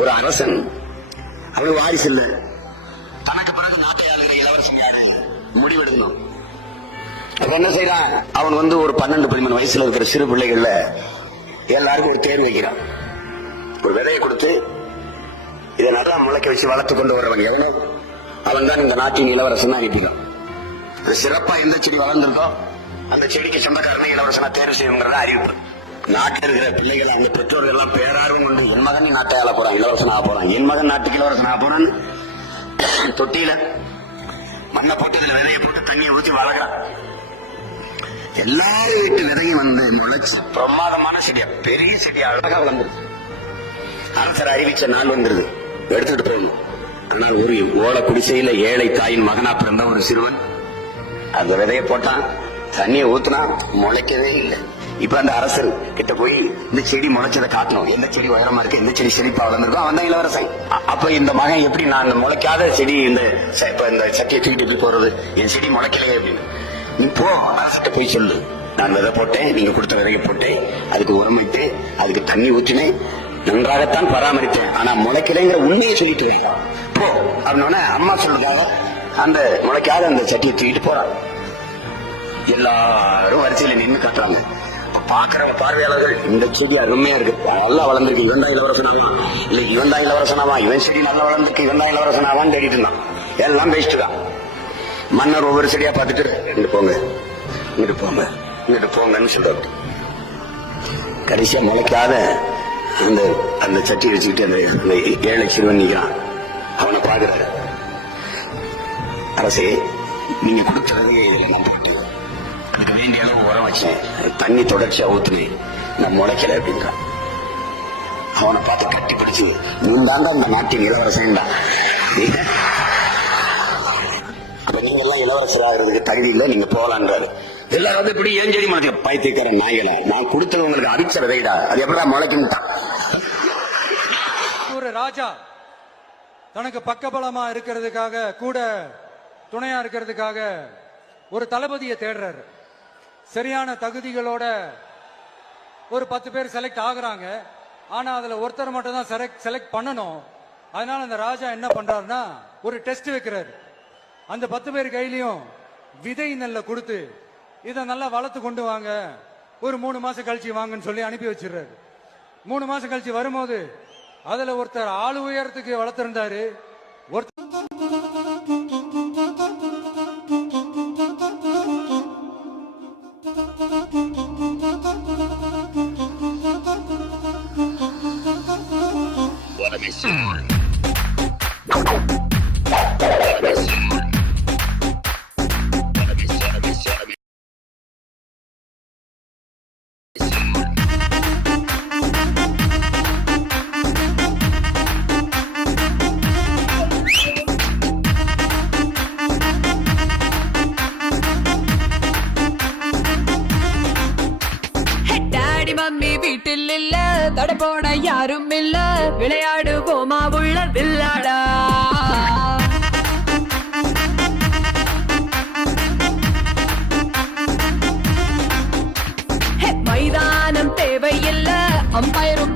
ஒரு அரசன், அவனுக்கு வாரிசு இல்ல, தனக்கு பிறகு நாட்டை ஆளுகிற இளவரசன் முடிவெடுக்கணும். அப்ப என்ன செய்யறான், அவன் ஒரு 12-13 வயசுல இருக்கிற சிறு பிள்ளைகள்ல எல்லாருக்கும் ஒரு தேர்வு வைக்கிறான். ஒரு விதையை கொடுத்து இதை நல்லா முளைக்க வச்சு வளர்த்து கொண்டு வரவன் எவனோ அவன் தான் இந்த நாட்டின் இளவரசன் அனுப்பிக்கலாம். சிறப்பா எந்த செடி வளர்ந்திருக்கோ அந்த செடிக்கு சொந்தக்காரனை இளவரசனா தேர்வு செய்யணுங்கிறத அறிவிப்பு. நாட்டில் இருக்கிற பிள்ளைகள் அந்த பெற்றோர்கள் எல்லாம் பேரார்வம் கொண்டு என் மகன் நாட்டை ஆள போறான், இளவரசனாக போறான், என் மகன் நாட்டுக்கு இளவரசனாக போறான்னு தொட்டியில மண்ணை போட்டு விதையை போட்டு தண்ணியை ஊற்றி வளர்க்கிறான். எல்லாரும் வீட்டு விதையும் முளைச்சு பிரமாதமான செடியா, பெரிய செடியா அழகா வளர்ந்துருது. அரசர் அறிவிச்ச நாள் வந்துருது, எடுத்துட்டு போகணும். அதனால ஒரு ஓலை குடிசையில ஏழை தாயின் மகனா பிறந்த ஒரு சிறுவன் அந்த விதையை போட்டான், தண்ணியை ஊத்துனா முளைக்கவே இல்லை. இப்ப அந்த அரசர் கிட்ட போய் இந்த செடி முளைச்சதை காட்டணும், எந்த செடி உயரமா இருக்கு, எந்த செடி செழிப்பா வளர்ந்துருக்கும், அவன் தான் இளவரசன். அப்ப இந்த மகன் எப்படி நான் இந்த முளைக்காத செடி இந்த சட்டியை தூக்கிட்டு போறது, என் செடி முளைக்கலையே அப்படின்னு. நீ போ அரசிட்ட போய் சொல்லு, நான் விதை போட்டேன், நீங்க கொடுத்த விதையை போட்டேன், அதுக்கு உரமிட்டு அதுக்கு தண்ணி ஊற்றினேன், நன்றாகத்தான் பராமரித்தேன், ஆனா முளைக்கலைங்கிற உண்மையை சொல்லிட்டு போ அப்படின்னா அம்மா சொல்றதுக்காக அந்த முளைக்காத அந்த சட்டியை தூக்கிட்டு போறான். எல்லாரும் வரிசையில நின்று கட்டுறாங்க. பாக்குறவங்க பார்வையாளர்கள், இந்த செடி அருமையா இருக்கு, நல்லா வளர்ந்துருக்கு, இவன் தான் இளவரசனாவா, இல்ல இவன் தான் இளவரசனாவா, இவன் செடி நல்லா வளர்ந்துருக்கு, இவன் தான் இளவரசனாவான்னு தேடிட்டு இருந்தான். எல்லாம் பேசிட்டு தான் மன்னர் ஒவ்வொரு செடியா பார்த்துட்டு இங்கிட்டு போங்க, இங்கிட்டு போங்க, இங்கிட்டு போங்கன்னு சொல்றாரு. கடைசியா முளைக்காத அந்த அந்த சட்டி வச்சுக்கிட்டு அந்த ஏழை சிறுவன் நிற்கிறான். அவனை பாக்குறாரு. அரசே, நீங்க கொடுத்தது இதுல நம்பிட்டு அதுக்கு வேண்டிய அளவு உரம் வச்சேன், தண்ணி தொடர்ச்சியா ஊத்துனேன், நான் முளைக்கல அப்படின்றான். அவனை பார்த்து கட்டி பிடிச்சு, நீ தாண்டா இந்த நாட்டின் இளவரசன் தான், அப்ப நீங்க எல்லாம் இளவரசராகிறதுக்கு தகுதி இல்லை, நீங்க போகலான்றாரு. எல்லாரும் இப்படி ஏன் செடி முளைக்க பைத்தியக்கார நாய்களா, நான் கொடுத்தது உங்களுக்கு அடிச்ச விதைடா, அது எப்படா முளைக்கும்ட்டான். ஒரு ராஜா தனக்கு பக்கபலமா இருக்கிறதுக்காக, கூட துணையா இருக்கிறதுக்காக ஒரு தளபதியை தேடுறாரு. சரியான தகுதிகளோட ஒரு 10 பேர் செலக்ட் ஆகுறாங்க. ஆனா அதுல ஒருத்தர் மட்டும் தான் செலக்ட் பண்ணணும். அதனால அந்த ராஜா என்ன பண்றாருன்னா ஒரு டெஸ்ட் வைக்கிறாரு. அந்த 10 பேர் கையிலையும் விதை நெல்லை கொடுத்து இதை நல்லா வளர்த்து கொண்டு வாங்க, ஒரு 3 மாசம் கழிச்சு வாங்கன்னு சொல்லி அனுப்பி வச்சிடுறாரு. 3 மாசம் கழிச்சு வரும்போது அதுல ஒருத்தர் ஆளு உயரத்துக்கு வளர்த்திருந்தாரு, ஒருத்தர் வீட்டில் இல்ல, தடை போட யாரும் இல்ல, விளையாடுவோமா உள்ள வில்லாடா. மைதானம் தேவையில்ல, அம்பயரும்